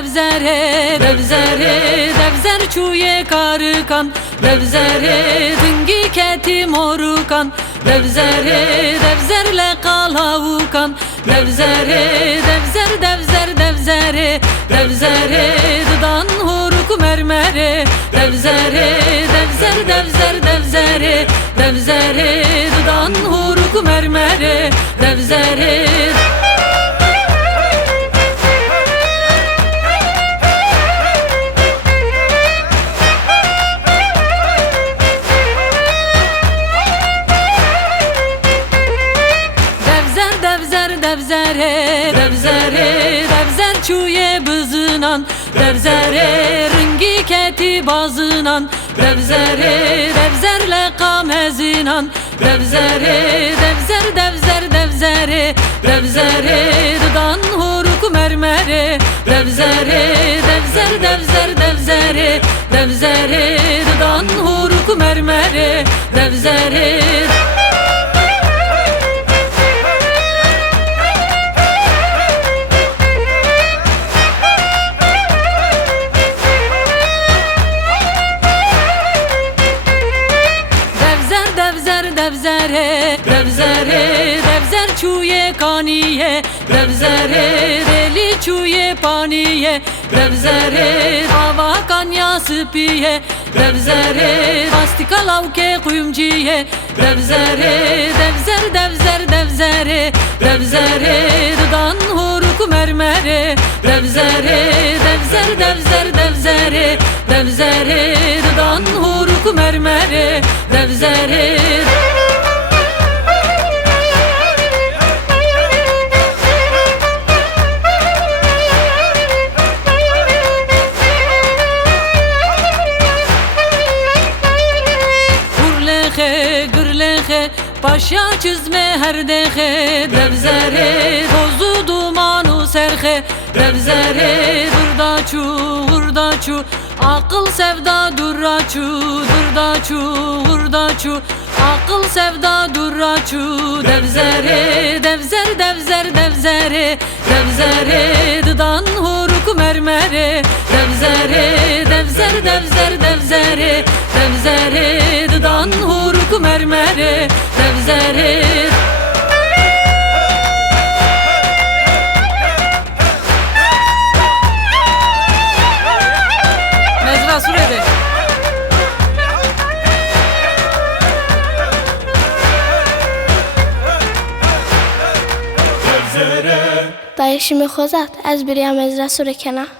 devzere, devzere, devzer çuye karıkan, devzere, dıngi keti morukan, devzere, devzerle kalavukan, devzere, devzer, devzer, devzere, devzere, dıdan huruk mermere, devzere, devzer, devzer, devzere, devzere, dıdan huruk mermere, devzere. Devzere, devzere, devzer çuye bızınan, devzere, ringi keti bazınan, devzere, devzerle kamezinan, devzere, devzer, devzer, devzere, devzere, dıdan huruk mermere, devzere, devzer, devzer, devzere, devzere, dıdan huruk mermere, devzere. Devzere, devzere, devzer çuye kaniye, devzere, deli çuye paniye, devzere, hava kanya sıpiye, devzere, bastika lavke kuyumciye, devzere, devzer, devzer, devzere, devzere, dıdan huruk mermere, devzere, devzer, devzer, devzere, devzere, dıdan huruk mermere, devzere. Gırlehe, paşa çizme her dehe, devzere, tozu dumanu serhe, devzere, hırdaçu, hırdaçu, akıl sevda durraçu, hırdaçu, hırdaçu, akıl sevda durraçu, devzere, devzer, devzer, devzere, devzere, dıdan huruk mermere, devzere, devzer, devzer, devzere, devzere, dıdan huruk mermere, devzere. Mezra Surede. Dayışımı xozat, az biriyam mezra Sure kena.